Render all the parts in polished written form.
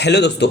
Hello दोस्तों।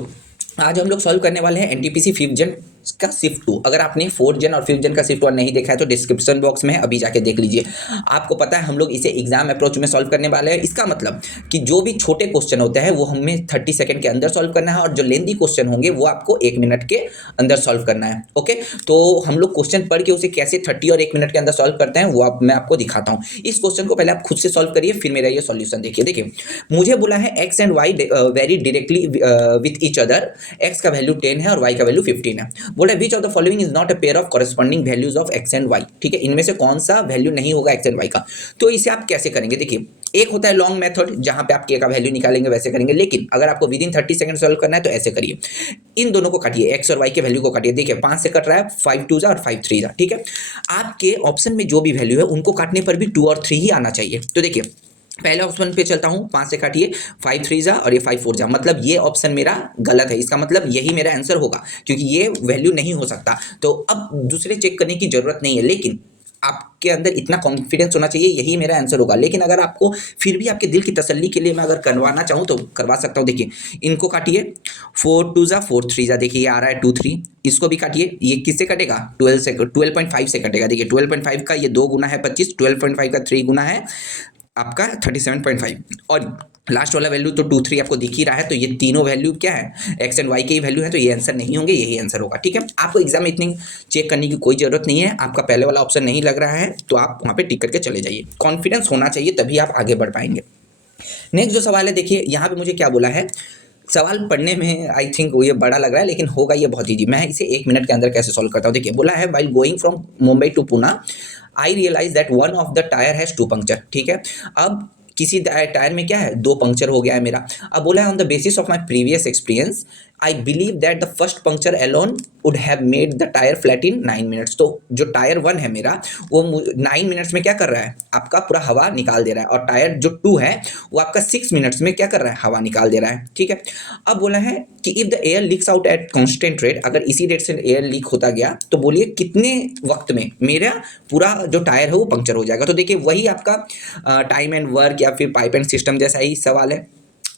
आज हम लोग सॉल्व करने वाले हैं एनटीपीसी 5th जन का शिफ्ट 2। अगर आपने 4th जन और 5th जन का शिफ्ट 1 नहीं देखा है तो डिस्क्रिप्शन बॉक्स में है, अभी जाके देख लीजिए। आपको पता है हम लोग इसे एग्जाम अप्रोच में सॉल्व करने वाले हैं। इसका मतलब कि जो भी छोटे क्वेश्चन होते हैं वो हमें 30 सेकंड के अंदर सॉल्व करना है और जो लेंदी क्वेश्चन होंगे वो आपको 1 मिनट के अंदर सॉल्व करना है। ओके, तो हम लोग क्वेश्चन पढ़ के उसे कैसे 30 और 1 मिनट के अंदर सॉल्व करते हैं वो मैं आपको दिखाता हूँ। इस क्वेश्चन को पहले आप खुद से सॉल्व करिए, फिर मेरा ये सॉल्यूशन देखिए। देखिए, मुझे बोला है X and Y very directly with each other. X का वैल्यू 10 है और वाई का वैल्यू 15 है। बोला which of the following is not a pair of corresponding values of X and Y. ठीक है, इनमें से कौन सा वैल्यू नहीं होगा एक्स एंड वाई का। तो इसे आप कैसे करेंगे? देखिए, एक होता है लॉन्ग मेथड जहां पे आप के का वैल्यू निकालेंगे, वैसे करेंगे। लेकिन अगर आपको विद इन 30 सेकंड सॉल्व करना है तो ऐसे करिए, इन दोनों को काटिए, एक्स और वाई के वैल्यू को काटिए। देखिए 5 से कट रहा है, 5 2 जा और 5 3 जा। ठीक है, आपके ऑप्शन में जो भी वैल्यू है उनको काटने पर भी 2 और 3 ही आना चाहिए। तो देखिए पहले ऑप्शन पे चलता हूं, 5 से काटिए, 5 3 जा और ये 5 4 जा, मतलब ये ऑप्शन मेरा गलत है। इसका मतलब यही मेरा आंसर होगा क्योंकि ये वैल्यू नहीं हो सकता। तो अब दूसरे चेक करने की जरूरत नहीं है, लेकिन आपके अंदर इतना कॉन्फिडेंस होना चाहिए यही मेरा आंसर होगा। लेकिन अगर आपको फिर भी आपके दिल की तसल्ली के लिए मैं अगर करवाना चाहूँ तो करवा सकता हूँ। देखिए इनको काटिए, 4 2 जा 4 3 जा, देखिए ये आ रहा है 2 3। इसको भी काटिए, ये किससे कटेगा? 12.5 से कटेगा। देखिए 12.5 का ये 2 गुना है 25, 12.5 का 3 गुना है आपका 37.5, और लास्ट वाला वैल्यू तो 2 3 आपको दिख ही रहा है। तो ये तीनों वैल्यू क्या है? एक्स एंड वाई के ही वैल्यू है, तो ये आंसर नहीं होंगे, यही आंसर होगा। ठीक है, आपको एग्जाम में इतनी चेक करने की कोई जरूरत नहीं है। आपका पहले वाला ऑप्शन नहीं लग रहा है तो आप वहाँ पे टिक करके चले जाइए। कॉन्फिडेंस होना चाहिए तभी आप आगे बढ़ पाएंगे। नेक्स्ट जो सवाल है, देखिए यहाँ पे मुझे क्या बोला है। सवाल पढ़ने में आई थिंक ये बड़ा लग रहा है लेकिन होगा ये बहुत ईजी। मैं इसे 1 मिनट के अंदर कैसे सॉल्व करता हूँ। देखिए बोला है while going from Mumbai to Pune I realise that one of the tyre has 2 puncture. ठीक है, अब किसी टायर में क्या है? 2 पंक्चर हो गया है मेरा। अब बोला है on the basis of my previous experience I believe that the first puncture alone would have made the tyre flat in 9 minutes. तो जो टायर 1 है मेरा वो 9 मिनट्स में क्या कर रहा है? आपका पूरा हवा निकाल दे रहा है। और टायर जो 2 है वो आपका 6 मिनट्स में क्या कर रहा है? हवा निकाल दे रहा है। ठीक है, अब बोला है कि if the air leaks out at constant rate, अगर इसी रेट से एयर लीक होता गया तो बोलिए कितने वक्त में मेरा पूरा जो टायर है वो पंक्चर हो जाएगा। तो देखिए वही आपका टाइम एंड वर्क या फिर पाइप एंड सिस्टम जैसा ही सवाल है।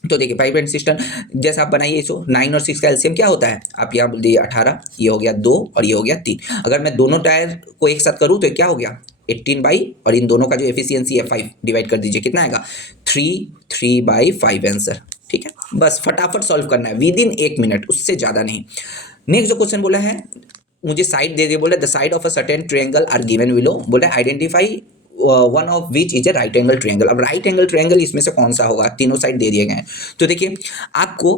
तो देखिए पाइप एंड सिस्टम जैसा आप बनाइए इसको, 9 और 6 का एलसीएम क्या होता है? आप यहाँ बोल दीजिए 18, ये हो गया 2 और ये हो गया 3। अगर मैं दोनों टायर को एक साथ करूँ तो क्या हो गया? 18 बाई, और इन दोनों का जो एफिशिएंसी है 5 डिवाइड कर दीजिए, कितना आएगा? 3/5 आंसर। ठीक है, बस फटाफट सॉल्व करना है विद इन 1 मिनट, उससे ज़्यादा नहीं। नेक्स्ट जो क्वेश्चन बोला है, मुझे साइड दे दिए, बोला the side of a certain triangle are given below. बोला identify one of which is a right angle triangle. अब राइट एंगल ट्रायंगल इसमें से कौन सा होगा? तीनों साइड दे दिए गए हैं। तो देखिए आपको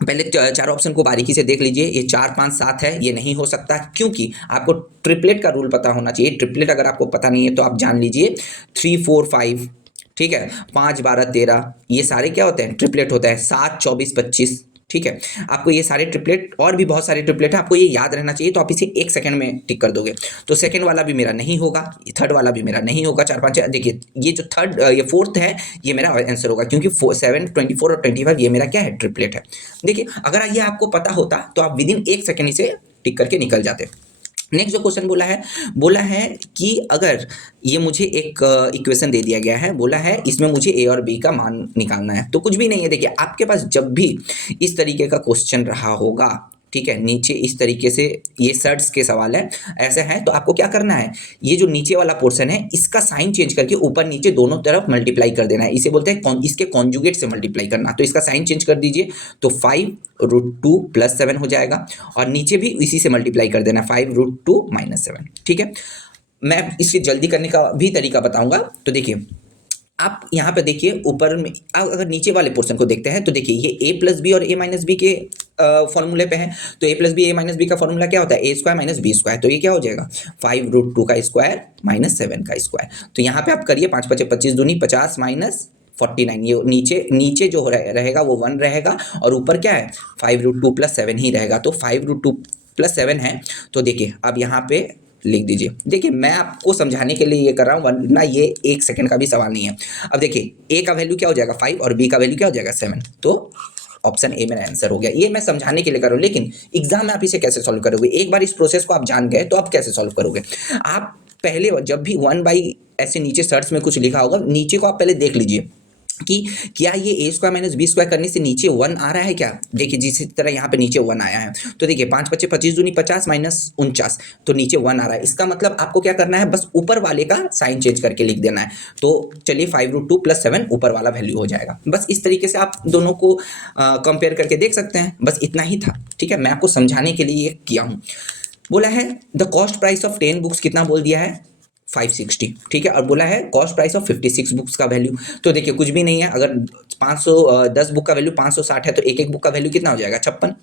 पहले चार ऑप्शन को बारीकी से देख लीजिए। ये 4 5 7 है, ये नहीं हो सकता क्योंकि आपको ट्रिपलेट का रूल पता होना चाहिए। ट्रिपलेट अगर आपको पता नहीं है तो आप जान लीजिए 3 4 5, ठीक है, 5 12 13, ये सारे क्या होते हैं? ट्रिपलेट होता है। 7 24 25, ठीक है, आपको ये सारे ट्रिपलेट और भी बहुत सारे ट्रिपलेट है, आपको ये याद रहना चाहिए। तो आप इसे 1 सेकंड में टिक कर दोगे। तो सेकंड वाला भी मेरा नहीं होगा, थर्ड वाला भी मेरा नहीं होगा। 4 5, देखिए ये जो ये फोर्थ है ये मेरा आंसर होगा क्योंकि 7 24 और 25 ये मेरा क्या है? ट्रिपलेट है। देखिए अगर ये आपको पता होता तो आप विद इन 1 सेकंड इसे टिक करके निकल जाते। नेक्स्ट जो क्वेश्चन बोला है कि अगर ये मुझे एक इक्वेशन दे दिया गया है, बोला है इसमें मुझे ए और बी का मान निकालना है। तो कुछ भी नहीं है। देखिए आपके पास जब भी इस तरीके का क्वेश्चन रहा होगा, ठीक है, नीचे इस तरीके से ये सर्ट्स के सवाल है, ऐसे है, तो आपको क्या करना है? ये जो नीचे वाला पोर्शन है इसका साइन चेंज करके ऊपर नीचे दोनों तरफ मल्टीप्लाई कर देना है। इसे बोलते हैं इसके कॉन्जुगेट से मल्टीप्लाई करना। तो इसका साइन चेंज कर दीजिए, तो 5√2 + 7 हो जाएगा, और नीचे भी इसी से मल्टीप्लाई कर देना, 5√2 - 7। ठीक है, मैं इससे जल्दी करने का भी तरीका बताऊंगा। तो देखिए आप यहाँ पे देखिए ऊपर में, अगर नीचे वाले पोर्शन को देखते हैं तो देखिए ये a + b और a - b के फॉर्मूले पे है। तो a + b a - b का फॉर्मूला क्या होता है? a² - b²। तो ये क्या हो जाएगा? 5√2 का स्क्वायर - 7 का स्क्वायर। तो यहाँ पे आप करिए, 5 5 25 दूनी 50 - 49। ये नीचे जो रहेगा वो 1 रहेगा, और ऊपर क्या है? 5√2 + 7 ही रहेगा। तो 5√2 + 7 है। तो देखिए अब यहाँ पे लिख दीजिए। देखिए मैं आपको समझाने के लिए ये कर रहा हूँ, वरना ये 1 सेकंड का भी सवाल नहीं है। अब देखिए ए का वैल्यू क्या हो जाएगा? 5, और बी का वैल्यू क्या हो जाएगा? 7। तो ऑप्शन ए मेरा आंसर हो गया। ये मैं समझाने के लिए कर रहा हूँ, लेकिन एग्जाम में आप इसे कैसे सॉल्व करोगे? एक बार इस प्रोसेस को आप जान गए तो आप कैसे सॉल्व करोगे? आप पहले जब भी 1 बाई ऐसे नीचे सर्च में कुछ लिखा होगा, नीचे को आप पहले देख लीजिए कि क्या ये ए स्क्वायर माइनस बी स्क्वायर करने से नीचे 1 आ रहा है क्या? देखिए जिस तरह यहाँ पे नीचे 1 आया है, तो देखिए 5 पच्चे 25 दूनी 50 माइनस 49, तो नीचे 1 आ रहा है। इसका मतलब आपको क्या करना है, बस ऊपर वाले का साइन चेंज करके लिख देना है। तो चलिए 5√2 + 7 ऊपर वाला वैल्यू हो जाएगा। बस इस तरीके से आप दोनों को कंपेयर करके देख सकते हैं। बस इतना ही था, ठीक है, मैं आपको समझाने के लिए ये किया हूँ। बोला है the cost price of 10 books कितना बोल दिया है, 560, ठीक है। और बोला है कॉस्ट प्राइस ऑफ 56 बुक्स का वैल्यू, तो देखिए कुछ भी नहीं है। अगर 510 बुक का वैल्यू 560 है तो एक एक बुक का वैल्यू कितना हो जाएगा, 56।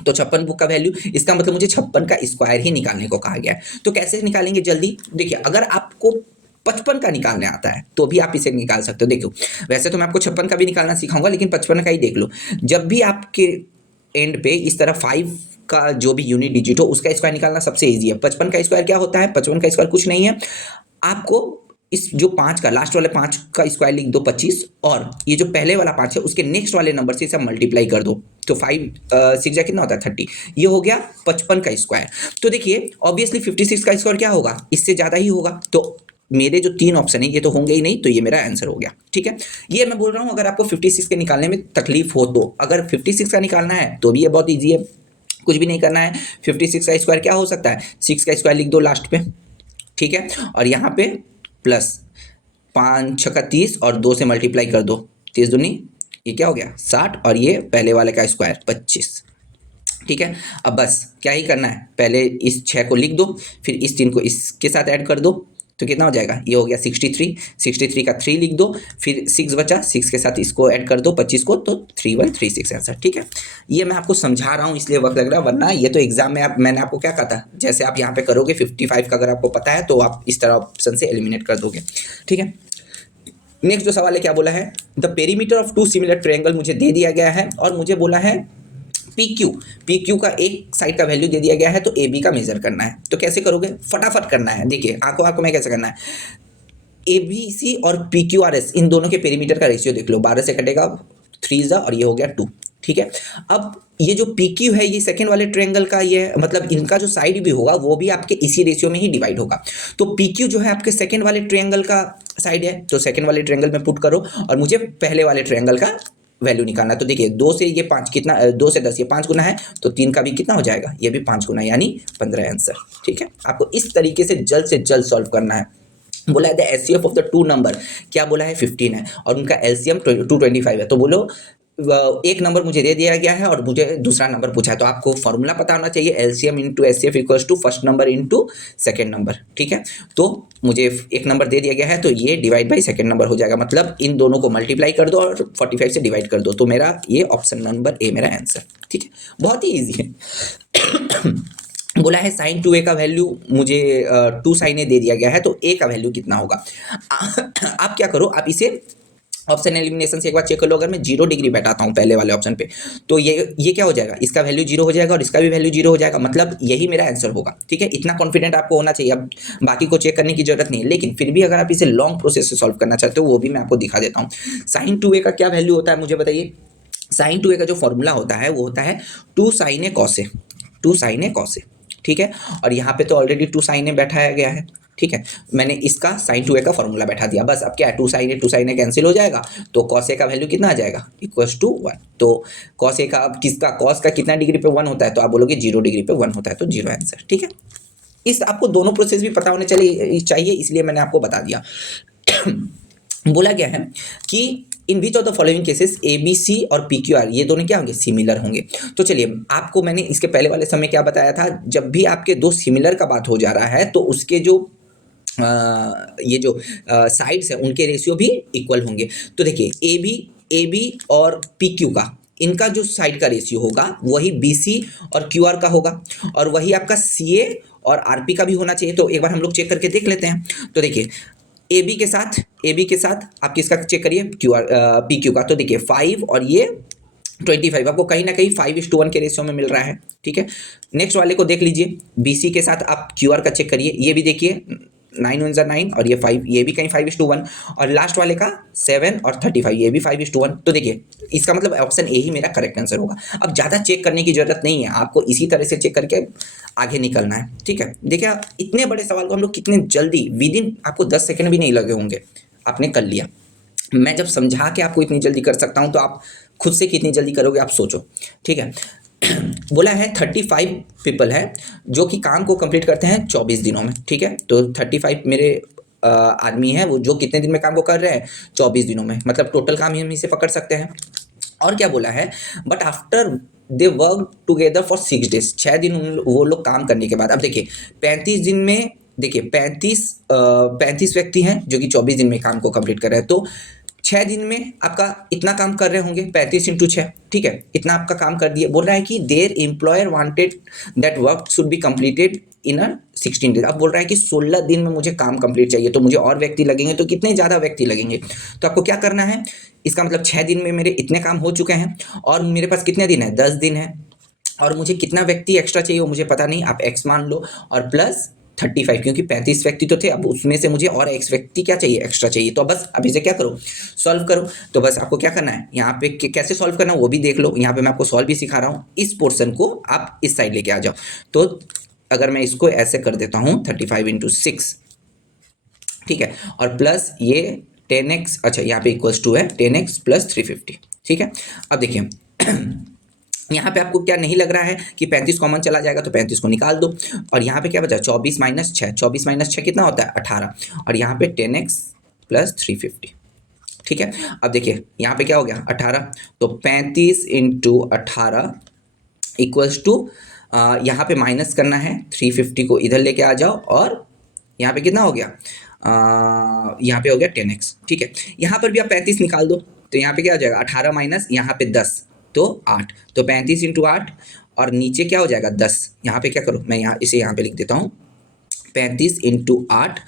तो 56 बुक का वैल्यू, इसका मतलब मुझे 56 का स्क्वायर ही निकालने को कहा गया है। तो कैसे निकालेंगे जल्दी, देखिए अगर आपको 55 का निकालने आता है तो भी आप इसे निकाल सकते हो। देखो वैसे तो मैं आपको 56 का भी निकालना सिखाऊंगा, लेकिन 55 का ही देख लो। जब भी आपके एंड पे इस तरह 5 का जो भी यूनिट डिजिट हो उसका स्क्वायर निकालना सबसे इजी है। 55 का स्क्वायर क्या होता है, 55 का स्क्वायर कुछ नहीं है, आपको इस जो 5 का लास्ट वाले 5 का स्क्वायर लिख दो 25, और ये जो पहले वाला 5 है उसके नेक्स्ट वाले नंबर से इसे मल्टीप्लाई कर दो, तो 5 6 जा कितना होता है 30, ये हो गया 55 का स्क्वायर। तो देखिए ऑब्वियसली 56 का स्क्वायर क्या होगा, इससे ज़्यादा ही होगा। तो मेरे जो 3 ऑप्शन है ये तो होंगे ही नहीं, तो ये मेरा आंसर हो गया, ठीक है। ये मैं बोल रहा हूँ अगर आपको 56 के निकालने में तकलीफ हो तो, अगर 56 का निकालना है तो भी ये बहुत ईजी है, कुछ भी नहीं करना है। 56 का स्क्वायर क्या हो सकता है, 6 का स्क्वायर लिख दो लास्ट पे, ठीक है, और यहाँ पे प्लस 5 छक्का 30 और 2 से मल्टीप्लाई कर दो, 30 दूनी ये क्या हो गया 60, और ये पहले वाले का स्क्वायर 25, ठीक है। अब बस क्या ही करना है, पहले इस 6 को लिख दो, फिर इस 3 को इसके साथ ऐड कर दो, तो कितना हो जाएगा, ये हो गया 63, 63 का 3 लिख दो, फिर 6 बचा, 6 के साथ इसको ऐड कर दो 25 को, तो 3136 आंसर, ठीक है। ये मैं आपको समझा रहा हूँ इसलिए वक्त लग रहा है, वरना ये तो एग्जाम में मैंने आपको क्या कहा था, जैसे आप यहाँ पे करोगे 55 का अगर आपको पता है तो आप इस तरह ऑप्शन से एलिमिनेट कर दोगे, ठीक है। नेक्स्ट जो सवाल है क्या बोला है, the perimeter of 2 similar triangle मुझे दे दिया गया है, और मुझे बोला है पी क्यू का एक साइड का वैल्यू दे दिया गया है, तो ए बी का मेजर करना है। तो कैसे करोगे, फटाफट करना है। देखिए आंखों में कैसे करना है, ए बी सी और पी क्यू आर एस इन दोनों के पेरीमीटर का रेशियो देख लो, 12 से कटेगा 3 और ये हो गया 2, ठीक है। अब ये जो पी क्यू है ये सेकेंड वाले ट्रायंगल का, ये मतलब इनका जो साइड भी होगा वो भी आपके इसी रेशियो में ही डिवाइड होगा। तो पी क्यू जो है आपके सेकेंड वाले ट्रायंगल का साइड है, तो सेकेंड वाले ट्रायंगल में पुट करो, और मुझे पहले वाले ट्रायंगल का वैल्यू निकालना। तो देखिए 2 से ये 5 कितना, 2 से 10 ये 5 गुना है, तो 3 का भी कितना हो जाएगा, ये भी 5 गुना, यानी 15 आंसर, ठीक है। आपको इस तरीके से जल्द सॉल्व करना है। बोला है the HCF of the 2 number, क्या बोला है 15 है, और उनका एलसीएम 225 है। तो बोलो एक नंबर मुझे दे दिया गया है और मुझे दूसरा नंबर पूछा है, तो आपको फॉर्मूला पता होना चाहिए, LCM into HCF equals to first number into second number, ठीक है। तो मुझे एक नंबर दे दिया गया है, तो ये डिवाइड बाई सेकेंड नंबर हो जाएगा, मतलब इन दोनों को मल्टीप्लाई कर दो और 45 से डिवाइड कर दो, तो मेरा ये ऑप्शन नंबर ए मेरा आंसर, ठीक है। बहुत ही ईजी है। बोला है साइन 2a का वैल्यू मुझे 2 साइन ए दे दिया गया है, तो a का वैल्यू कितना होगा। आप क्या करो, आप इसे ऑप्शन एलिमिनेशन से एक बार चेक कर लो। अगर मैं 0 डिग्री बैठाता हूँ पहले वाले ऑप्शन पे, तो ये क्या हो जाएगा, इसका वैल्यू 0 हो जाएगा और इसका भी वैल्यू 0 हो जाएगा, मतलब यही मेरा आंसर होगा, ठीक है। इतना कॉन्फिडेंट आपको होना चाहिए, अब बाकी को चेक करने की जरूरत नहीं है। लेकिन फिर भी अगर आप इसे लॉन्ग प्रोसेस से सॉल्व करना चाहते हो, वो भी मैं आपको दिखा देता हूँ। साइन 2a का क्या वैल्यू होता है मुझे बताइए। साइन 2a का जो फॉर्मूला होता है वो होता है 2 sign A cos A, 2 sign A cos A, ठीक है। और यहाँ पे तो ऑलरेडी 2 साइन ए बैठाया गया है, ठीक है। मैंने इसका साइन 2a का फॉर्मूला बैठा दिया, बस अब क्या है 2 साइन ए कैंसिल हो जाएगा, तो कॉस ए का वैल्यू कितना आ जाएगा, इक्वल्स टू 1। तो कॉस ए का अब किसका, कॉस का कितना डिग्री पे 1 होता है, तो आप बोलोगे 0 डिग्री पे 1 होता है, तो 0 आंसर, ठीक है। इस आपको दोनों प्रोसेस भी पता होने चाहिए, इसलिए मैंने आपको बता दिया। बोला गया है कि in which of the following cases A B C और पी क्यू आर ये दोनों क्या होंगे, सिमिलर होंगे। तो चलिए आपको मैंने इसके पहले वाले समय क्या बताया था, जब भी आपके दो सिमिलर का बात हो जा रहा है तो उसके जो ये जो साइड्स है उनके रेशियो भी इक्वल होंगे। तो देखिए ए बी और पी क्यू का इनका जो साइड का रेशियो होगा वही बी सी और क्यू आर का होगा, और वही आपका सी ए और आर पी का भी होना चाहिए। तो एक बार हम लोग चेक करके देख लेते हैं। तो देखिए ए बी के साथ आप किसका चेक करिए, क्यू आर पी क्यू का। तो देखिए 5 और ये 25 आपको कहीं ना कहीं 5:1 के रेशियो में मिल रहा है, ठीक है। नेक्स्ट वाले को देख लीजिए, बी सी के साथ आप क्यू आर का चेक करिए, ये भी देखिए 9 1 9 और ये 5, ये भी कहीं 5:1। और लास्ट वाले का 7 और 35 ये भी 5:1। तो देखिए इसका मतलब ऑप्शन ए ही मेरा करेक्ट आंसर होगा। अब ज़्यादा चेक करने की जरूरत नहीं है, आपको इसी तरह से चेक करके आगे निकलना है, ठीक है। देखिए इतने बड़े सवाल को हम लोग कितने जल्दी, विदिन आपको 10 सेकेंड भी नहीं लगे होंगे, आपने कर लिया। मैं जब समझा के आपको इतनी जल्दी कर सकता हूँ तो आप खुद से कितनी जल्दी करोगे आप सोचो, ठीक है। बोला है 35 पीपल है जो कि काम को कंप्लीट करते हैं 24 दिनों में, ठीक है। तो 35 मेरे आदमी है वो जो कितने दिन में काम को कर रहे हैं 24 दिनों में, मतलब टोटल काम ही हम इसे पकड़ सकते हैं। और क्या बोला है, but after they work together for 6 days, 6 दिन वो लोग काम करने के बाद, अब देखिए 35 दिन में, देखिए 35 व्यक्ति हैं जो कि 24 दिन में काम को कंप्लीट कर रहे हैं, तो 6 दिन में आपका इतना काम कर रहे होंगे, 35 इंटू 6, ठीक है, इतना आपका काम कर दिए। बोल रहा है कि there employer wanted that work should be completed in a 16 days. अब बोल रहा है कि 16 दिन में मुझे काम कंप्लीट चाहिए, तो मुझे और व्यक्ति लगेंगे, तो कितने ज़्यादा व्यक्ति लगेंगे, तो आपको क्या करना है, इसका मतलब 6 दिन में मेरे इतने काम हो चुके हैं और मेरे पास कितने दिन है, 10 दिन है, और मुझे कितना व्यक्ति एक्स्ट्रा चाहिए वो मुझे पता नहीं, आप एक्स मान लो, और प्लस 35, क्योंकि 35 व्यक्ति तो थे, अब उसमें से मुझे और एक्स व्यक्ति क्या चाहिए, एक्स्ट्रा चाहिए। तो बस अब इसे क्या करो, सॉल्व करो। तो बस आपको क्या करना है, यहाँ पे कैसे सॉल्व करना है वो भी देख लो, यहाँ पे मैं आपको सॉल्व भी सिखा रहा हूँ। इस पोर्शन को आप इस साइड लेके आ जाओ। तो अगर मैं इसको ऐसे कर देता हूँ 35 इंटू 6, ठीक है, और प्लस ये 10x, अच्छा यहाँ पे इक्वल्स टू है 10x प्लस 350, ठीक है। अब देखिए यहाँ पे आपको क्या नहीं लग रहा है कि 35 कॉमन चला जाएगा, तो 35 को निकाल दो, और यहाँ पे क्या बचा 24 माइनस 6, 24 माइनस 6 कितना होता है 18, और यहाँ पे 10x प्लस 350, ठीक है। अब देखिए यहाँ पे क्या हो गया 18, तो 35 इंटू 18 इक्वल्स टू, यहाँ पे माइनस करना है, 350 को इधर लेके आ जाओ, और यहाँ पे कितना हो गया, यहाँ पे हो गया 10x, ठीक है। यहाँ पर भी आप 35 निकाल दो, तो यहाँ पे क्या हो जाएगा 18 माइनस यहाँ पे 10, तो 8, तो 35 इंटू 8, और नीचे क्या हो जाएगा 10, यहाँ पे क्या करूँ मैं, यहाँ इसे यहाँ पे लिख देता हूँ 35 into 8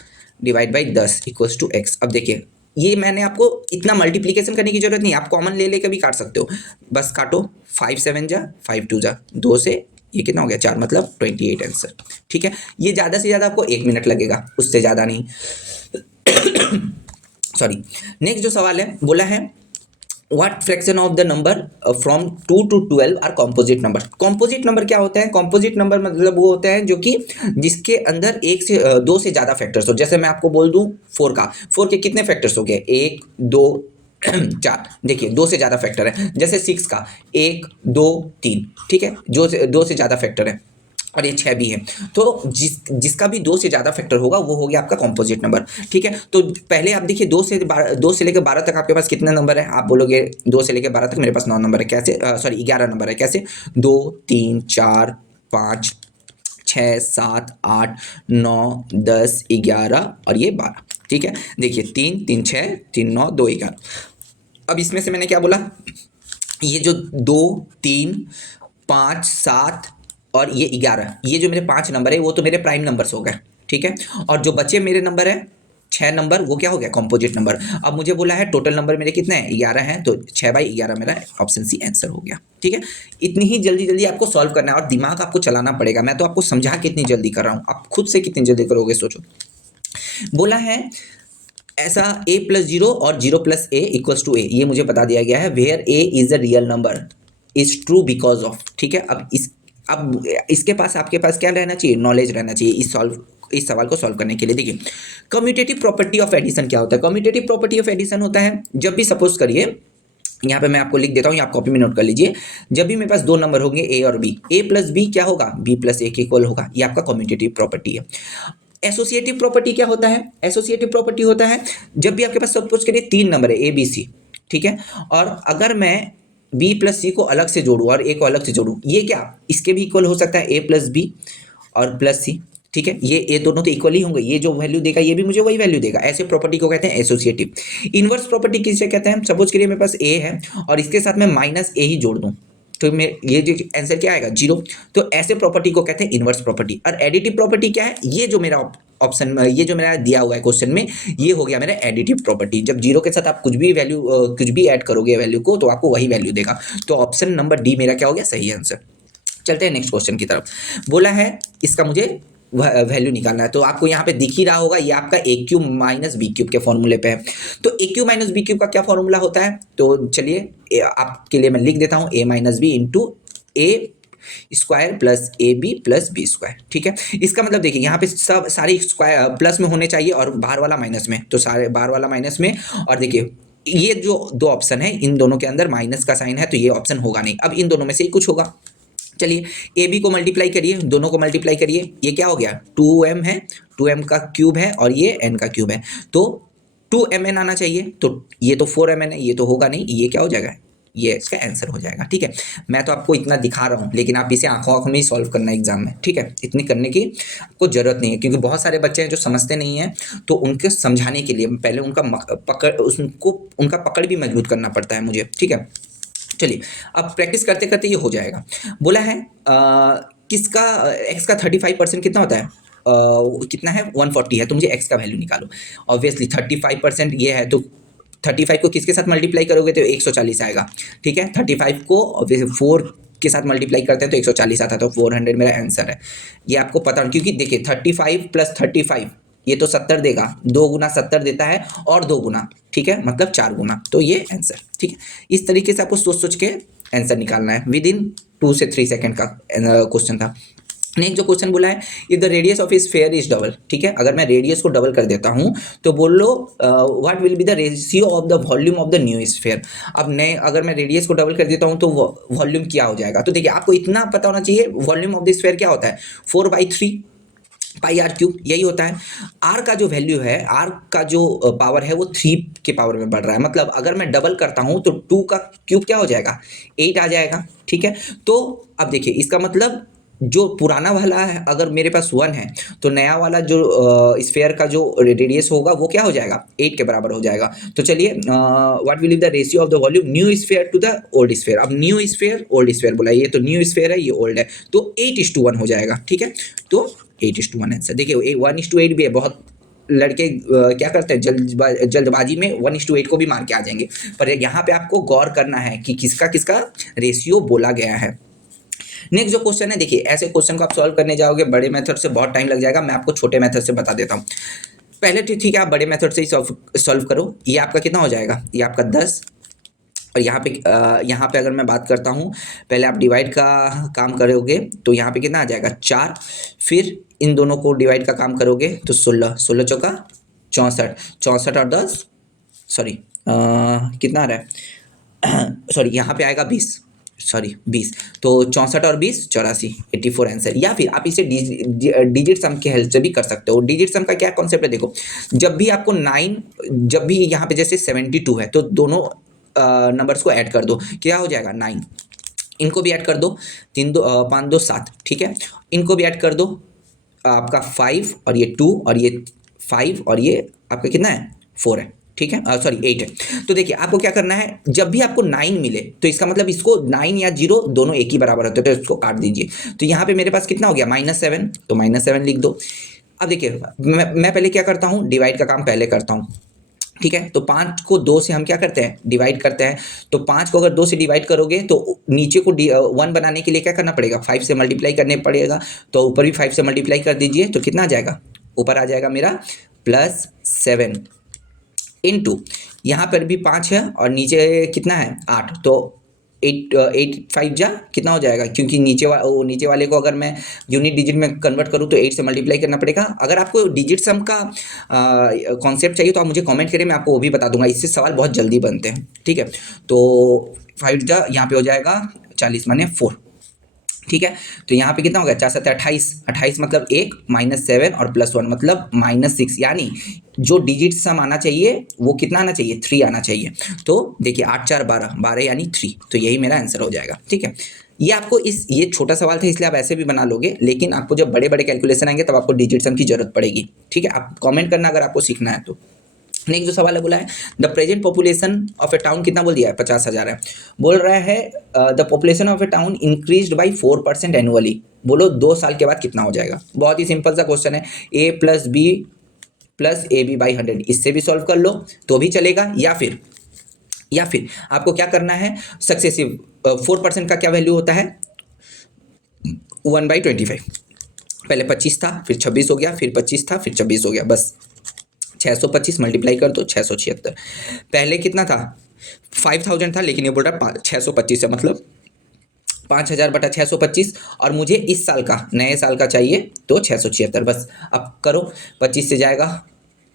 divide by 10 equals to x। अब देखिए ये मैंने आपको इतना मल्टीप्लिकेशन करने की जरूरत नहीं, आप कॉमन ले लेकर भी काट सकते हो, बस काटो, 5 7 जा 5 2 जा 2 से ये कितना हो गया 4, मतलब 28 आंसर, ठीक है। ये ज़्यादा से ज़्यादा आपको 1 मिनट लगेगा, उससे ज़्यादा नहीं। सॉरी। नेक्स्ट जो सवाल है, बोला है what fraction of the number from 2 to 12 are composite number. Composite number क्या होता है, कॉम्पोजिट नंबर मतलब वो होता है जो कि जिसके अंदर दो से ज़्यादा फैक्टर्स हो। जैसे मैं आपको बोल दूं 4 के कितने फैक्टर्स हो गए, 1 2 4, देखिए 2 से ज़्यादा फैक्टर है। जैसे 6 का 1 2 3, ठीक है, दो से ज़्यादा फैक्टर है, और ये 6 भी है, तो जिसका भी 2 से ज़्यादा फैक्टर होगा वो हो गया आपका कॉम्पोजिट नंबर, ठीक है। तो पहले आप देखिए 2 से लेकर 12 तक आपके पास कितने नंबर है, आप बोलोगे 2 से लेकर 12 तक मेरे पास 9 नंबर है, कैसे, सॉरी 11 नंबर है, कैसे, 2 3 4 5 6 7 8 9 10 11 और ये 12, ठीक है। देखिए 3 3 6 3 9 2 11। अब इसमें से मैंने क्या बोला, ये जो 2 3 5 7 और ये 11, ये जो मेरे 5 नंबर है वो तो मेरे प्राइम नंबर्स हो गए, ठीक है। और जो बचे मेरे नंबर है 6 नंबर, वो क्या हो गया कॉम्पोजिट नंबर। अब मुझे बोला है टोटल नंबर मेरे कितने हैं 11 हैं, तो 6/11 मेरा ऑप्शन सी आंसर हो गया, ठीक है। इतनी ही जल्दी आपको सॉल्व करना है और दिमाग आपको चलाना पड़ेगा। मैं तो आपको समझा के इतनी जल्दी कर रहा हूँ, आप खुद से कितनी जल्दी करोगे सोचो। बोला है ऐसा a + 0 और 0 + a = a, ये मुझे बता दिया गया है। Where a is a real number is true because of, ठीक है। अब इसके पास आपके पास क्या रहना चाहिए, नॉलेज रहना चाहिए इस सवाल को सॉल्व करने के लिए। देखिए कम्यूटेटिव प्रॉपर्टी ऑफ एडिशन क्या होता है। कम्यूटेटिव प्रॉपर्टी ऑफ एडिशन होता है जब भी सपोज करिए, यहाँ पे मैं आपको लिख देता हूँ, आप कॉपी में नोट कर लीजिए। जब भी मेरे पास 2 नंबर होंगे a और b, a + b क्या होगा, b + a के इक्वल होगा, ये आपका कम्यूटेटिव प्रॉपर्टी है। एसोसिएटिव प्रॉपर्टी क्या होता है, एसोसिएटिव प्रॉपर्टी होता है जब भी आपके पास सपोज करिए 3 नंबर है a b c, ठीक है, और अगर मैं b + c को अलग से जोड़ूँ और a को अलग से जोड़ूँ, ये क्या इसके भी इक्वल हो सकता है, a + b और +c, ठीक है। ये दोनों तो इक्वल ही होंगे, ये जो वैल्यू देगा ये भी मुझे वही वैल्यू देगा। ऐसे प्रॉपर्टी को कहते हैं एसोसिएटिव। इनवर्स प्रॉपर्टी किसे कहते हैं, सपोज करिए मेरे पास a है और इसके साथ मैं -a ही जोड़ दूँ, तो मैं ये जो आंसर क्या आएगा 0, तो ऐसे प्रॉपर्टी को कहते हैं इनवर्स प्रॉपर्टी। और एडिटिव प्रॉपर्टी क्या है, ये जो मेरा ऑप्शन में, ये जो मेरा दिया हुआ है क्वेश्चन में, ये हो गया मेरा एडिटिव प्रॉपर्टी। जब 0 के साथ आप कुछ भी ऐड करोगे वैल्यू को, तो आपको वही वैल्यू देगा। तो ऑप्शन नंबर डी मेरा क्या हो गया, सही आंसर। चलते हैं नेक्स्ट क्वेश्चन की तरफ। बोला है इसका मुझे वैल्यू निकालना है, तो आपको यहाँ पे दिख ही रहा होगा, ये आपका a³ - b³ के फॉर्मूले पे है। तो a³ - b³ का क्या फॉर्मूला होता है, तो चलिए आपके लिए मैं लिख देता हूँ, a - b × a² + ab + b², ठीक है। इसका मतलब देखिए यहाँ पे सारे स्क्वायर प्लस में होने चाहिए और बाहर वाला माइनस में, तो सारे बाहर वाला माइनस में, और देखिए ये जो दो ऑप्शन है इन दोनों के अंदर माइनस का साइन है तो ये ऑप्शन होगा नहीं। अब इन दोनों में से ही कुछ होगा। चलिए ए बी को मल्टीप्लाई करिए, दोनों को मल्टीप्लाई करिए, ये क्या हो गया 2m है, 2m का क्यूब है और ये n का क्यूब है, तो 2mn आना चाहिए। तो ये तो 4mn है, ये तो होगा नहीं, ये क्या हो जाएगा, ये इसका आंसर हो जाएगा। ठीक है, मैं तो आपको इतना दिखा रहा हूँ लेकिन आप इसे आंखों आंखों में ही सॉल्व करना है एग्जाम में। ठीक है, इतनी करने की आपको जरूरत नहीं है क्योंकि बहुत सारे बच्चे हैं जो समझते नहीं हैं, तो उनके समझाने के लिए पहले उनका उनका पकड़ भी मजबूत करना पड़ता है मुझे। ठीक है, चलिए अब प्रैक्टिस करते करते ये हो जाएगा। बोला है किसका x का 35% कितना होता है, कितना है 140 है, तो मुझे x का वैल्यू निकालो। ऑब्वियसली 35% ये है तो 35 को किसके साथ मल्टीप्लाई करोगे तो 140 आएगा। ठीक है, 35 को 4 के साथ मल्टीप्लाई करते हैं तो 140 आता है, तो 400 मेरा आंसर है। ये आपको पता, क्योंकि देखिए 35 + 35 ये तो 70 देगा, 2 गुना 70 देता है और 2 गुना, ठीक है, मतलब 4 गुना, तो ये आंसर। ठीक है, इस तरीके से आपको सोच सोच के आंसर निकालना है। विद इन 2 से 3 सेकंड का क्वेश्चन था। नेक्स्ट जो क्वेश्चन बोला है, if the radius of sphere is double. ठीक है, अगर मैं रेडियस को डबल कर देता हूं तो बोल लो what will be the ratio of the volume of the new sphere. अब नए अगर मैं रेडियस को डबल कर देता हूं तो वॉल्यूम क्या हो जाएगा, तो देखिए आपको इतना पता होना चाहिए वॉल्यूम ऑफ द स्फीयर क्या होता है 4/3 पाई आर क्यूब, यही होता है। आर का जो वैल्यू है, आर का जो पावर है वो 3 के पावर में बढ़ रहा है, मतलब अगर मैं डबल करता हूं तो 2 का क्यूब क्या हो जाएगा 8 आ जाएगा। ठीक है, तो अब देखिए इसका मतलब जो पुराना वाला है अगर मेरे पास 1 है तो नया वाला जो स्फीयर का जो रेडियस होगा वो क्या हो जाएगा 8 के बराबर हो जाएगा। तो चलिए what will be the ratio of the volume new sphere to the old sphere. अब न्यू स्फीयर ओल्ड स्फीयर बोला, ये तो न्यू स्फीयर है, ये ओल्ड है, तो 8:1 हो जाएगा। ठीक है, तो 8:1 आंसर। देखिए 1:8 भी है, बहुत लड़के क्या करते हैं जल्दबाजी में 1:8 को भी मार के आ जाएंगे, पर यहाँ पे आपको गौर करना है कि किसका किसका रेशियो बोला गया है। नेक्स्ट जो क्वेश्चन है, देखिए ऐसे क्वेश्चन को आप सॉल्व करने जाओगे बड़े मेथड से बहुत टाइम लग जाएगा, मैं आपको छोटे मेथड से बता देता हूँ। पहले ठीक है, आप बड़े मेथड से ही सॉल्व करो। ये आपका कितना हो जाएगा, ये आपका 10, और यहाँ पे अगर मैं बात करता हूँ, पहले आप डिवाइड का काम करोगे तो यहाँ पे कितना आ जाएगा 4, फिर इन दोनों को डिवाइड का काम करोगे तो 16, 16 चौका 64, 64 और 10 सॉरी कितना आ रहा है सॉरी यहाँ पे आएगा 20, तो 64 और 20 84, 84 आंसर। या फिर आप इसे डिजिट सम के हेल्प से भी कर सकते हो। डिजिट सम का क्या कॉन्सेप्ट है, देखो जब भी आपको 9, जब भी यहाँ पे जैसे 72 है तो दोनों नंबर्स को ऐड कर दो, क्या हो जाएगा 9, इनको भी ऐड कर दो, 3 2 5 2 7, ठीक है, इनको भी ऐड कर दो, आपका 5 और ये 2 और ये 5 और ये आपका कितना है 4 है, ठीक है, सॉरी 8 है। तो देखिए आपको क्या करना है, जब भी आपको 9 मिले तो इसका मतलब इसको 9 या 0 दोनों एक ही बराबर होते हैं, तो इसको काट दीजिए। तो यहाँ पे मेरे पास कितना हो गया -7, तो -7 लिख दो। अब देखिए मैं पहले क्या करता हूँ, डिवाइड का काम पहले करता हूँ, ठीक है। तो 5 को 2 से हम क्या करते हैं, डिवाइड करते हैं। तो 5 को अगर 2 से डिवाइड करोगे तो नीचे को 1 बनाने के लिए क्या करना पड़ेगा, 5 से मल्टीप्लाई करने पड़ेगा। तो ऊपर भी 5 से मल्टीप्लाई कर दीजिए, तो कितना आ जाएगा, ऊपर आ जाएगा मेरा +7 इंटू यहाँ पर भी 5 है और नीचे कितना है 8, तो 8 5 जा कितना हो जाएगा, क्योंकि नीचे वाले को अगर मैं यूनिट डिजिट में कन्वर्ट करूँ तो 8 से मल्टीप्लाई करना पड़ेगा। अगर आपको डिजिट सम का कॉन्सेप्ट चाहिए तो आप मुझे कमेंट करें, मैं आपको वो भी बता दूंगा, इससे सवाल बहुत जल्दी बनते हैं, ठीक है। तो 5 जा यहाँ पे हो जाएगा 40 माने 4, ठीक है। तो यहाँ पे कितना हो गया 4 7 28, 28 मतलब 1 -7 और +1 मतलब -6, यानी जो डिजिट सम आना चाहिए वो कितना आना चाहिए 3 आना चाहिए। तो देखिए 8 4 12, 12 यानी 3, तो यही मेरा आंसर हो जाएगा, ठीक है। ये आपको ये छोटा सवाल था इसलिए आप ऐसे भी बना लोगे, लेकिन आपको जब बड़े बड़े कैलकुलेशन आएंगे तब आपको डिजिट सम की जरूरत पड़ेगी, ठीक है। आप कॉमेंट करना अगर आपको सीखना है तो। नेक्स्ट जो सवाल है बोला है the present population of A town कितना बोल दिया है 50,000 है। बोल रहा है the population of A town increased by 4% annually. बोलो 2 साल के बाद कितना हो जाएगा। बहुत ही सिंपल सा क्वेश्चन है, a + b + ab by 100, इससे भी सॉल्व कर लो तो भी चलेगा, या फिर आपको क्या करना है, सक्सेसिव 4% का क्या वैल्यू होता है 1/25। पहले 25 था, फिर 26 हो गया, फिर 25 था, फिर 26 हो गया, बस 625 मल्टीप्लाई कर दो 676। पहले कितना था 5000 था, लेकिन ये बोल रहा है 625 है, मतलब 5000/625, और मुझे इस साल का नए साल का चाहिए तो 676। बस अब करो, 25 से जाएगा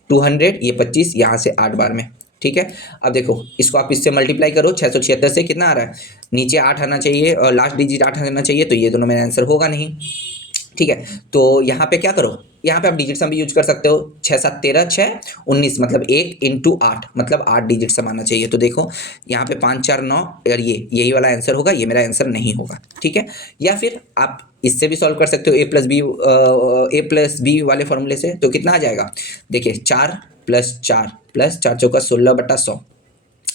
200, ये 25 यहाँ से 8 बार में ठीक है। अब देखो इसको आप इससे मल्टीप्लाई करो 676 से, कितना आ रहा है, नीचे 8 आना चाहिए और लास्ट डिजिट 8 आना चाहिए, तो ये दोनों में आंसर होगा नहीं। ठीक है, तो यहाँ पे क्या करो, यहाँ पे आप डिजिट सम भी यूज कर सकते हो। 6 7 13 6 19 मतलब 1 इंटू 8 मतलब 8 डिजिट सम आना चाहिए। तो देखो यहाँ पे 5 4 9 और ये यही वाला आंसर होगा, ये मेरा आंसर नहीं होगा। ठीक है, या फिर आप इससे भी सॉल्व कर सकते हो ए प्लस बी वाले फॉर्मूले से। तो कितना आ जाएगा, देखिए 4 + 4 + 4 चौका 16/100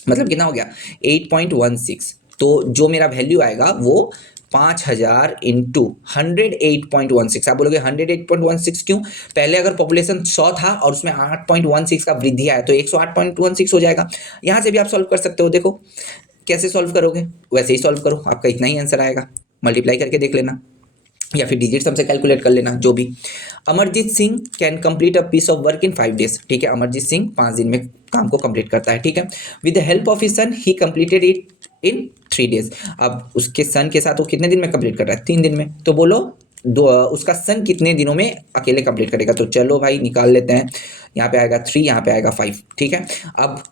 मतलब कितना हो गया 8.16। तो जो मेरा वैल्यू आएगा वो 5000 इंटू 108.16। आप बोलोगे 108.16 क्यों, पहले अगर पॉपुलेशन 100 था और उसमें 8.16 का वृद्धि आया तो 108.16 हो जाएगा। यहाँ से भी आप सॉल्व कर सकते हो। देखो कैसे सॉल्व करोगे, वैसे ही सॉल्व करो, आपका इतना ही आंसर आएगा। मल्टीप्लाई करके देख लेना या फिर डिजिट सम से कैलकुलेट कर लेना, जो भी। Amarjeet Singh can complete a piece of work in 5 days। ठीक है, अमरजीत सिंह 5 दिन में काम को कंप्लीट करता है। ठीक है, with the help of his son he completed it in 3 days। अब उसके सन के साथ वो कितने दिन में कंप्लीट कर रहा है, 3 दिन में। तो बोलो उसका सन कितने दिनों में अकेले कंप्लीट करेगा। तो चलो भाई निकाल लेते हैं, यहाँ पे आएगा 3, यहाँ पे आएगा 5। ठीक है, अब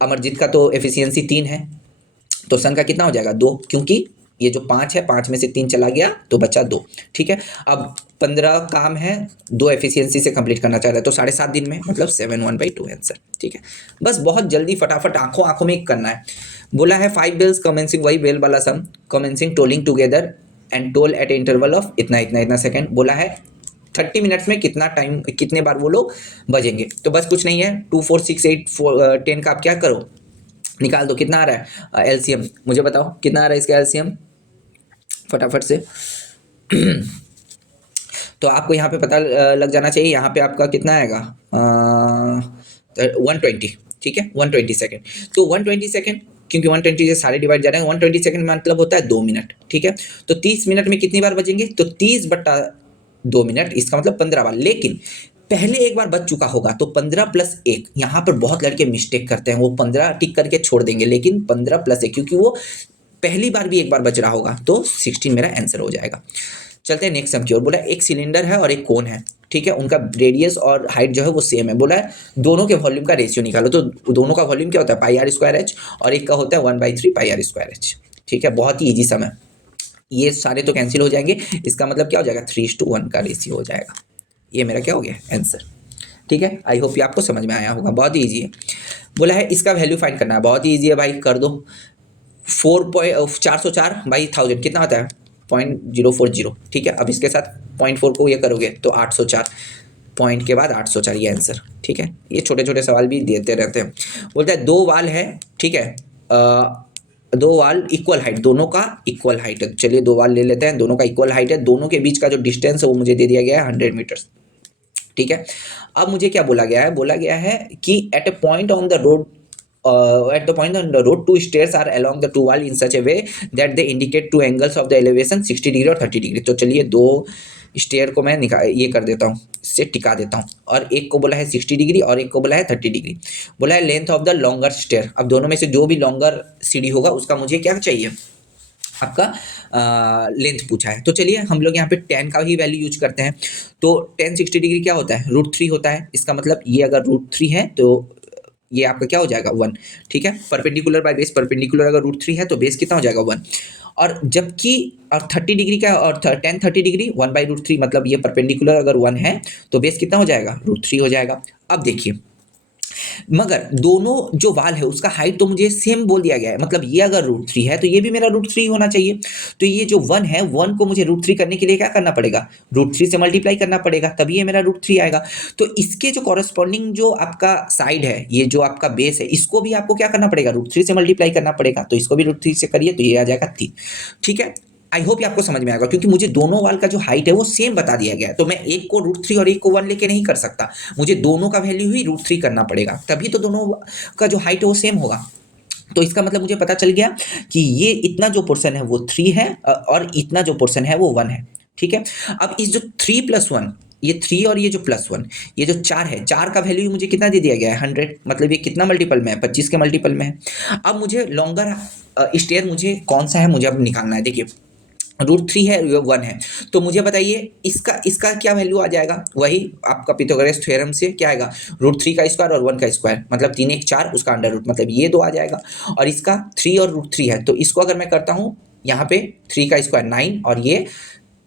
अमरजीत का तो एफिशिएंसी 3 है, तो सन का कितना हो जाएगा 2, क्योंकि ये जो 5 है 5 में से 3 चला गया तो बचा 2। ठीक है, अब 15 काम है, 2 एफिशिएंसी से कंप्लीट करना चाह रहा है, तो 7.5 दिन में मतलब 7/1/2 आंसर। ठीक है, बस बहुत जल्दी फटाफट आंखों आंखों में करना है। बोला है 5 बेल्स कमेंसिंग, वही बेल वाला sum, commencing tolling together and toll at interval of इतना इतना इतना सेकेंड। बोला है 30 मिनट्स में कितना टाइम, कितने बार वो लोग बजेंगे। तो बस कुछ नहीं है, 2 4 6 8 10 का आप क्या करो, निकाल दो। कितना आ रहा है एलसीएम, मुझे बताओ कितना आ रहा है इसका एलसीएम फटाफट से। तो आपको यहाँ पे पता लग जाना चाहिए, यहाँ पे आपका कितना आएगा 120। ठीक है, 120 सेकेंड। तो 120 सेकेंड, क्योंकि 120 से सारे डिवाइड जा रहे हैं, 120 सेकेंड मतलब होता है 2 मिनट। ठीक है, तो 30 मिनट में कितनी बार बजेंगे, तो 30/2 मिनट, इसका मतलब 15 बार। लेकिन पहले एक बार बच चुका होगा, तो 15 + 1। यहाँ पर बहुत लड़के मिस्टेक करते हैं, वो 15 टिक करके छोड़ देंगे, लेकिन 15 + 1 क्योंकि वो पहली बार भी एक बार बच रहा होगा, तो 16 मेरा आंसर हो जाएगा। चलते हैं नेक्स्ट सम की ओर। बोला एक सिलेंडर है और एक कोन है। ठीक है, उनका रेडियस और हाइट जो है वो सेम है। बोला है दोनों के वॉल्यूम का रेशियो निकालो। तो दोनों का वॉल्यूम क्या होता है πr² और एक का होता है 1/3 πr²। ठीक है, बहुत ही ईजी सम है, ये सारे तो कैंसिल हो जाएंगे। इसका मतलब क्या हो जाएगा 3:1 का रेशियो हो जाएगा। ये मेरा क्या हो गया आंसर। ठीक है, आई होप ये आपको समझ में आया होगा, बहुत ही ईजी है। बोला है इसका वैल्यू फाइंड करना है, बहुत ही ईजी है भाई, कर दो। 404/1000 कितना होता है 0.040। ठीक है, अब इसके साथ 0.4 को ये करोगे तो 804, पॉइंट के बाद 804 ये आंसर। ठीक है, ये छोटे छोटे सवाल भी देते रहते हैं। बोलता है 2 वाल है। ठीक है, 2 वाल इक्वल हाइट, दोनों का इक्वल हाइट है। चलिए 2 वाल ले लेते हैं, दोनों का इक्वल हाइट है, दोनों के बीच का जो डिस्टेंस है वो मुझे दे दिया गया है 100 मीटर्स। ठीक है, अब मुझे क्या बोला गया है, बोला गया है कि at a point on the road two stairs are along the two wall in such a way that they indicate two angles of the elevation 60 degree और 30 डिग्री। तो चलिए 2 स्टेयर को मैं ये कर देता हूँ, इससे टिका देता हूँ, और एक को बोला है 60 डिग्री और एक को बोला है 30 डिग्री। बोला है length of the longer stair. अब दोनों में से जो भी लॉन्गर सीढ़ी होगा उसका मुझे क्या चाहिए, आपका लेंथ पूछा है। तो चलिए हम लोग यहाँ पे 10 का ही वैल्यू यूज करते हैं। तो 10 60 डिग्री क्या होता है √3 होता है। इसका मतलब ये अगर √3 है तो ये आपका क्या हो जाएगा 1। ठीक है, परपेंडिकुलर बाय बेस, परपेंडिकुलर अगर √3 है तो बेस कितना हो जाएगा 1। और जबकि और 30 डिग्री का और 10 30 डिग्री 1/√3 मतलब ये परपेंडिकुलर अगर 1 है तो बेस कितना हो जाएगा √3 हो जाएगा। अब देखिए मगर दोनों जो वाल है उसका हाइट तो मुझे सेम बोल दिया गया है, मतलब ये अगर √3 है तो ये भी मेरा √3 होना चाहिए। तो ये जो 1 है 1 को मुझे √3 करने के लिए क्या करना पड़ेगा, √3 से मल्टीप्लाई करना पड़ेगा, तभी ये मेरा √3 आएगा। तो इसके जो कॉरेस्पॉन्डिंग जो आपका साइड है, ये जो आपका बेस है, इसको भी आपको क्या करना पड़ेगा √3 से मल्टीप्लाई करना पड़ेगा। तो इसको भी √3 से करिए तो ये आ जाएगा 3। ठीक है, आई होप ये आपको समझ में आएगा, क्योंकि मुझे दोनों वाल का जो हाइट है वो सेम बता दिया गया है। तो मैं एक को √3 और एक को 1 लेके नहीं कर सकता, मुझे दोनों का वैल्यू ही √3 करना पड़ेगा, तभी तो दोनों का जो हाइट है वो सेम होगा। तो इसका मतलब मुझे पता चल गया कि ये इतना जो पोर्शन है वो 3 है और इतना जो पोर्शन है वो 1 है। ठीक है, अब इस जो 3 + 1, ये 3 और ये जो +1, ये जो 4 है, 4 का वैल्यू मुझे कितना दे दिया गया है 100, मतलब ये कितना मल्टीपल में है 25 के मल्टीपल में है। अब मुझे लॉन्गर स्टेयर मुझे कौन सा है मुझे अब निकालना है। देखिए √3 है, 1 है। तो मुझे बताइए इसका इसका क्या वैल्यू आ जाएगा, वही आपका पिथागोरस थ्योरम से क्या आएगा, √3 का स्क्वायर और 1 का स्क्वायर, मतलब 3 1 4 उसका अंडर रूट, मतलब ये 2 आ जाएगा। और इसका 3 और √3 है, तो इसको अगर मैं करता हूँ यहाँ पे 3 का स्क्वायर 9 और ये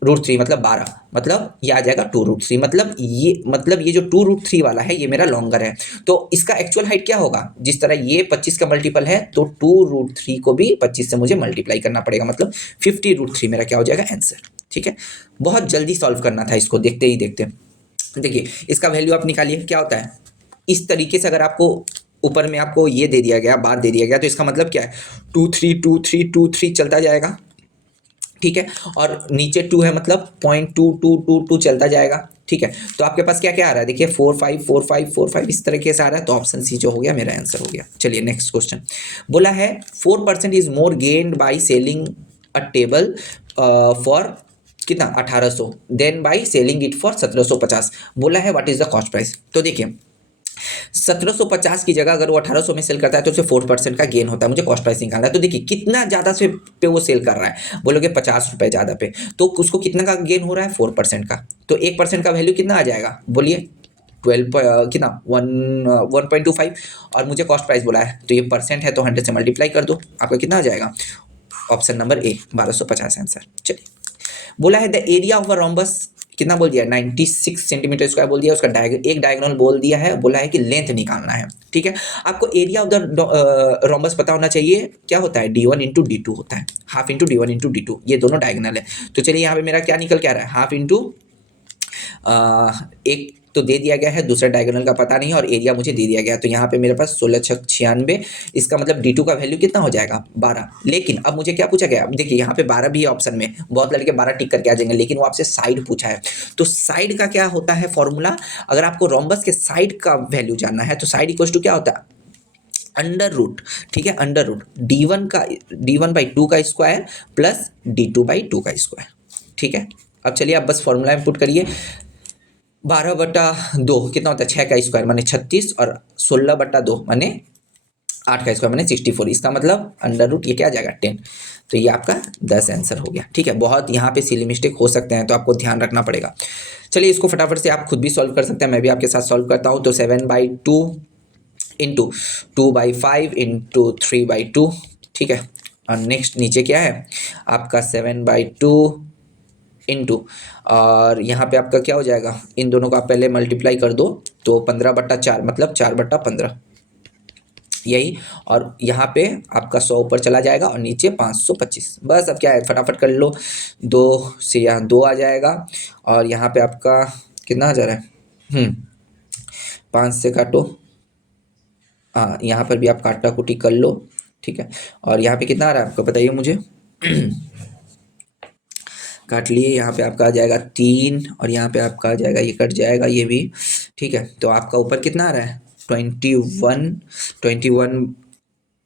√3 मतलब 12, मतलब ये आ जाएगा 2√3, मतलब ये जो 2√3 वाला है ये मेरा लॉन्गर है। तो इसका एक्चुअल हाइट क्या होगा, जिस तरह ये 25 का मल्टीपल है तो 2√3 को भी 25 से मुझे मल्टीप्लाई करना पड़ेगा, मतलब 50√3 मेरा क्या हो जाएगा आंसर। ठीक है, बहुत जल्दी सॉल्व करना था इसको देखते ही देखते। देखिए इसका वैल्यू आप निकालिए क्या होता है। इस तरीके से अगर आपको ऊपर में आपको ये दे दिया गया, बार दे दिया गया, तो इसका मतलब क्या है 2 3 2 3 2 3 चलता जाएगा। ठीक है, और नीचे 2 है मतलब 0.2222 चलता जाएगा। ठीक है, तो आपके पास क्या क्या आ रहा है, देखिए 4 5 4 5 4 5 इस तरीके से आ रहा है, तो ऑप्शन सी जो हो गया मेरा आंसर हो गया। चलिए नेक्स्ट क्वेश्चन, बोला है 4% is more gained by selling a table for कितना 1800 then by selling it for 1750। बोला है what is the cost price. तो देखिए 1750 की जगह अगर वो 1800 में सेल करता है तो उसे 4% का गेन होता है। मुझे कॉस्ट प्राइस निकालना है, तो देखिए कितना ज़्यादा से पे वो सेल कर रहा है, बोलोगे 50 रुपये ज़्यादा पे, तो उसको कितना का गेन हो रहा है 4% का, तो 1% का वैल्यू कितना आ जाएगा बोलिए 12 कितना 1.25, और मुझे कॉस्ट प्राइस बोला है तो ये परसेंट है तो 100 से मल्टीप्लाई कर दो, आपका कितना आ जाएगा, ऑप्शन नंबर ए 1250 आंसर। चलिए बोला है the area of a rhombus कितना बोल दिया 96 सेंटीमीटर स्क्वायर बोल दिया, उसका एक डायगोनल बोल दिया है, बोला है कि लेंथ निकालना है। ठीक है, आपको एरिया ऑफ द रोम्बस पता होना चाहिए, क्या होता है d1 इंटू d2 होता है, half into d1 into d2, ये दोनों डायगोनल है। तो चलिए यहाँ पे मेरा क्या निकल के आ रहा है, हाफ इंटू एक तो दे दिया गया है, दूसरा डायगोनल का पता नहीं है, और एरिया मुझे दे दिया गया है, तो यहाँ पे मेरे पास 16 छक 96, इसका मतलब d2 का वैल्यू कितना हो जाएगा 12। लेकिन अब मुझे क्या पूछा गया, देखिए यहाँ पे 12 भी है ऑप्शन में, बहुत लड़के 12 टिक करके आ जाएंगे, लेकिन वो आपसे साइड पूछा है। तो साइड का क्या होता है फॉर्मूला, अगर आपको रोम्बस के साइड का वैल्यू जानना है तो साइड इक्वल टू क्या होता है अंडर रूट। ठीक है, अंडर रूट d1/2 का स्क्वायर प्लस d2/2 का स्क्वायर। ठीक है, अब चलिए आप बस फॉर्मूला में पुट करिए, 12/2 कितना होता है 6 का स्क्वायर माने 36, और 16/2 माने 8 का स्क्वायर माने 64, इसका मतलब अंडर रूट ये क्या आ जाएगा 10, तो ये आपका 10 आंसर हो गया। ठीक है, बहुत यहाँ पे सिली मिस्टेक हो सकते हैं तो आपको ध्यान रखना पड़ेगा। चलिए इसको फटाफट से आप खुद भी सॉल्व कर सकते हैं, मैं भी आपके साथ सॉल्व करता हूँ। तो 7/2 इंटू 2/5 इंटू 3/2। ठीक है, और नेक्स्ट नीचे क्या है आपका 7/2 इंटू, और यहाँ पे आपका क्या हो जाएगा, इन दोनों को आप पहले मल्टीप्लाई कर दो तो 15/4 मतलब 4/15 यही, और यहाँ पे आपका 100 ऊपर चला जाएगा और नीचे 525। बस अब क्या है फटाफट कर लो, 2 से यहाँ 2 आ जाएगा, और यहाँ पे आपका कितना आ जा रहा है 5 से काटो, हाँ यहाँ पर भी आप काटा कुटी कर लो। ठीक है, और यहाँ पे कितना आ रहा है आपको बताइए मुझे काट लिए, यहाँ पे आपका आ जाएगा 3, और यहाँ पे आपका आ जाएगा, ये कट जाएगा ये भी। ठीक है, तो आपका ऊपर कितना आ रहा है 21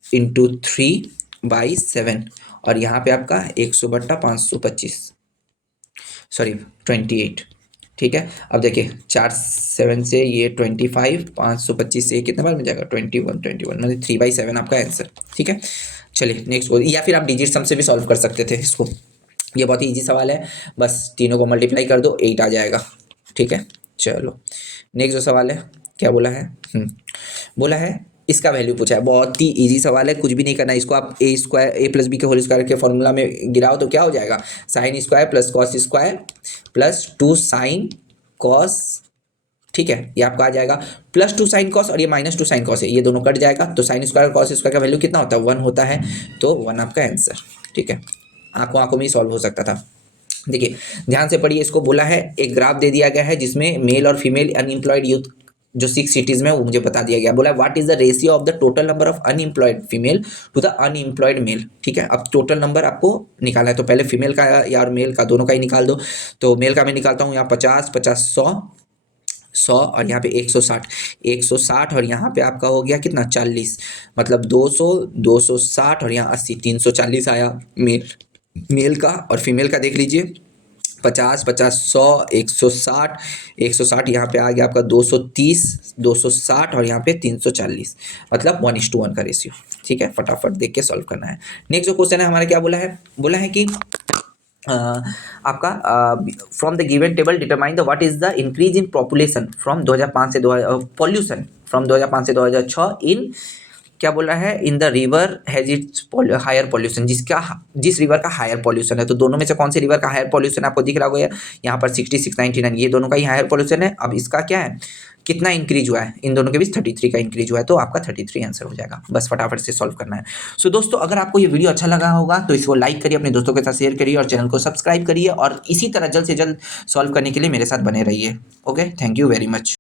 इंटू 3/7, और यहाँ पे आपका 100/525 सॉरी 28। ठीक है, अब देखिए 4 7 से ये 25, 525 से कितना बार में जाएगा 21 मतलब 3/7 आपका आंसर। ठीक है, चलिए नेक्स्ट, या फिर आप डिजिट सम से भी सॉल्व कर सकते थे इसको, ये बहुत ही इजी सवाल है, बस तीनों को मल्टीप्लाई कर दो 8 आ जाएगा। ठीक है, चलो नेक्स्ट जो सवाल है क्या बोला है बोला है इसका वैल्यू पूछा है, बहुत ही इजी सवाल है, कुछ भी नहीं करना है, इसको आप a+b के होल स्क्वायर के फॉर्मूला में गिराओ तो क्या हो जाएगा sin square plus cos square plus 2 sin cos. ठीक है, ये आपका आ जाएगा +2 sin कॉस, और ये -2 sin कॉस है, ये दोनों कट जाएगा, तो sin स्क्वायर कॉस स्क्वायर का वैल्यू कितना होता है 1 होता है, तो 1 आपका आंसर। ठीक है, आंखों आंखों में ही सॉल्व हो सकता था। देखिए ध्यान से पढ़िए, इसको बोला है एक ग्राफ दे दिया गया है जिसमें मेल और फीमेल अनएम्प्लॉयड यूथ जो 6 सिटीज में वो मुझे बता दिया गया, बोला what is the ratio of the total number of unemployed female to the unemployed male. ठीक है, अब टोटल नंबर आपको निकालना है, तो पहले फीमेल का या मेल का दोनों का ही निकाल दो। तो मेल का मैं निकालता हूँ यहाँ 50 50 100 और यहाँ पे 160 और यहाँ पे आपका हो गया कितना 40, मतलब 200 260 और यहाँ 80 340 आया मेल का, और फीमेल का देख लीजिए 50 50 100 160 यहाँ पे आ गया आपका 230 260 और यहाँ पे 340, मतलब 1:1 का रेशियो। ठीक है, फटाफट देख के सॉल्व करना है। नेक्स्ट जो क्वेश्चन है हमारा क्या बोला है कि आपका from the given table determine the what is the increase in population from 2005 से 2000 पॉल्यूशन फ्रॉम 2005 से 2006 इन क्या बोल रहा है in the river has its higher pollution जिस रिवर का हायर पॉल्यूशन है। तो दोनों में से कौन से रिवर का हायर पॉल्यूशन आपको दिख रहा होगा यहाँ पर 66 99 ये दोनों का ही हायर पॉल्यूशन है। अब इसका क्या है कितना इंक्रीज हुआ है इन दोनों के बीच 33 का इंक्रीज हुआ है। तो आपका 33 आंसर हो जाएगा। बस फटाफट से सॉल्व करना है। सो दोस्तों अगर आपको ये वीडियो अच्छा लगा होगा तो इसको लाइक करिए, अपने दोस्तों के साथ शेयर करिए और चैनल को सब्सक्राइब करिए और इसी तरह जल्द से जल्द सॉल्व करने के लिए मेरे साथ बने रहिए। Okay, thank you very much.